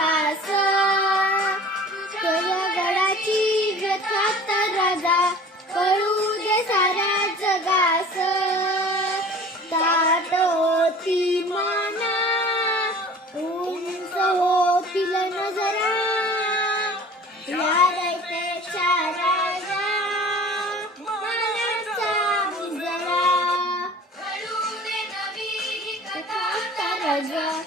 इतिहास तुझ्या गडाची जगात राजा कळू दे साऱ्या जगास ताट होती माना उंच होतील नजरा या दैत्याच्या राजा मानाचा मुजरा कळू दे नवी ही कथा राजा